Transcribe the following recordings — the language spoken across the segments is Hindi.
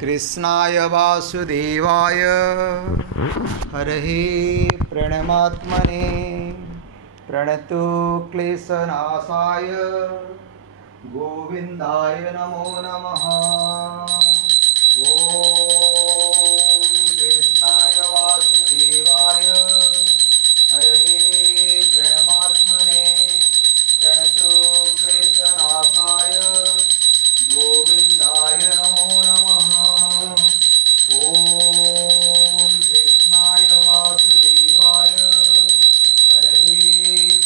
कृष्णाय वासुदेवाय हरहि प्रणमात्मने प्रणतो क्लेशनाशाय गोविन्दाय नमो नमः। ॐ कृष्णाय वासुदेवाय हरहि प्रणमात्मने प्रणतो क्लेशनाशाय गोविन्दाय नमो नमः। ॐ कृष्णाय वासुदेवाय हरहि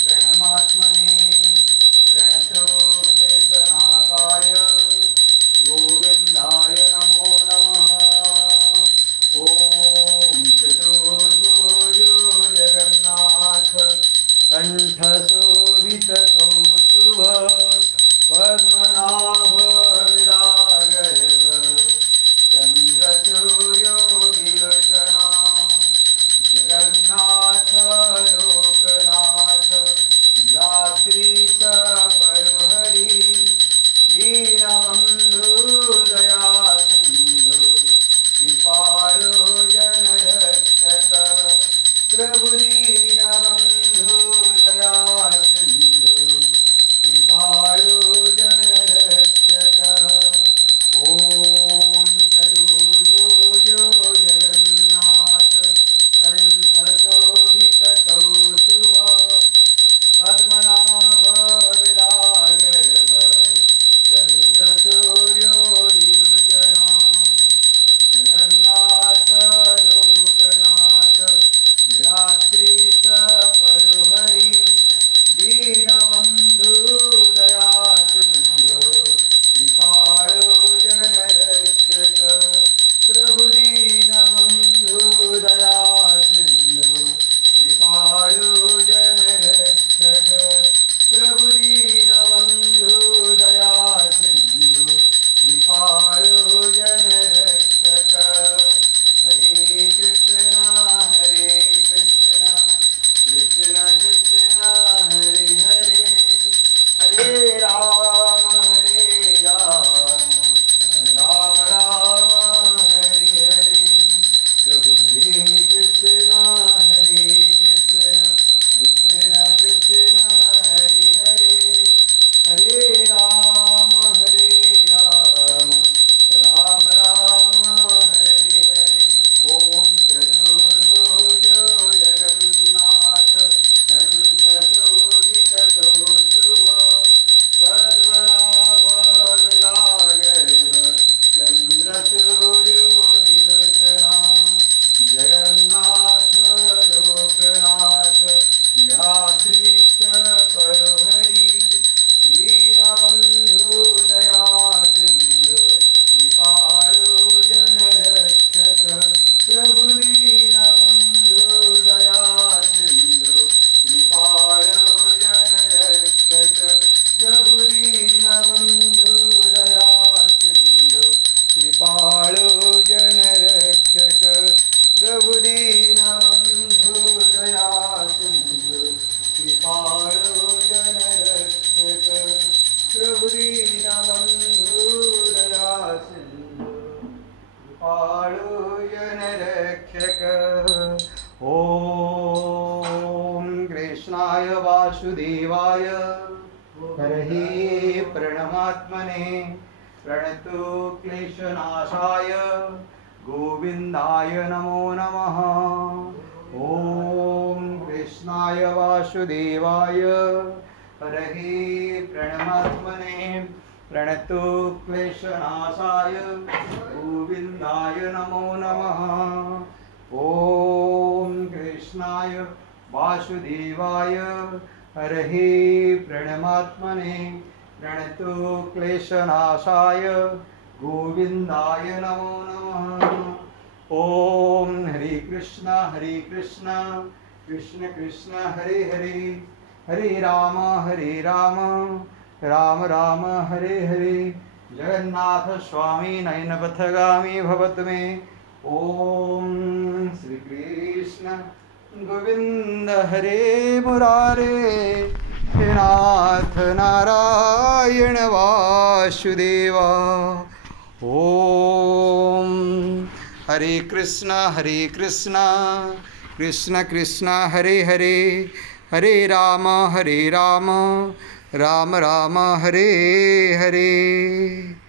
प्रणमात्मने प्रणतो क्लेशनाशाय गोविन्दाय नमो नमः। ॐ चतुर्भुजो जगन्नाथ कंठशोभितकौस्तुभ पद्मनाभ विराजय चन्द्रसूर्यो विलोचना जगन्नाथ लोकनाथ भ्रातृष परुहरि दीनबन्धु दया सिन्धु कृपालो जनरक्षक प्रभु दीनबन्धु दया सिन्धु कृपालो जनरक्षक। ॐ चतुर्भुजो जगन्नाथ कंठशोभितकौस्तुभ पद्मनाभ विराजय चन्द्रसूर्यो विलोचना जगन्नाथ लोकनाथ भ्रातृष परुहरि दीनबन्धु दया सिन्धु कृपालो जनरक्षक प्रभु दीनबन्धु दया सिन्धु कृपालो जनरक्षक प्रभु दीनबन्धु दया सिन्धु कृपालो जनरक्षक। हरे कृष्ण कृष्ण कृष्ण हरे हरे हरे राम राम राम हरे हरे। प्रभु हरे कृष्ण कृष्ण कृष्ण हरे हरे हरे राम राम राम हरे हरे। ॐ चतुर्भुजो जगन्नाथ कंठशोभितकौस्तुभ पद्मनाभ विराजय चन्द्रसूर्यो विलोचना जगन्नाथ लोकनाथ भ्रातृष परुहरि दीनबन्धु दया सिन्धु कृपालो जनरक्षक प्रभु दीनबन्धु दया सिन्धु कृपालो जनरक्षक प्रभु दीनबन्धु दया सिन्धु कृपालो जनरक्षक प्रभु दीनबन्धु दया सिन्धु कृपालो जनरक्षक प्रभु दीनबन्धु दया सिन्धु कृपालो जनरक्षक। ॐ कृष्णाय वासुदेवाय हरहि प्रणमात्मने प्रणतो क्लेशनाशाय गोविन्दाय नमो नमः। ॐ कृष्णाय वासुदेवाय हरहि प्रणमात्मने प्रणतो क्लेशनाशाय गोविन्दाय नमो नमः। ॐ कृष्णाय वासुदेवाय हरहि प्रणमात्मने प्रणतो क्लेशनाशाय गोविन्दाय नमो नमः। ॐ हरे कृष्ण कृष्ण कृष्ण हरे हरे हरे राम राम राम हरे हरे। जगन्नाथ स्वामी नयनपथगामी भवतु मे। ॐ श्री कृष्ण गोविंद हरे मुरारे हे नाथ नारायण वासुदेवा। ओम हरे कृष्णा कृष्ण कृष्ण हरे हरे, हरे राम राम राम हरे हरे।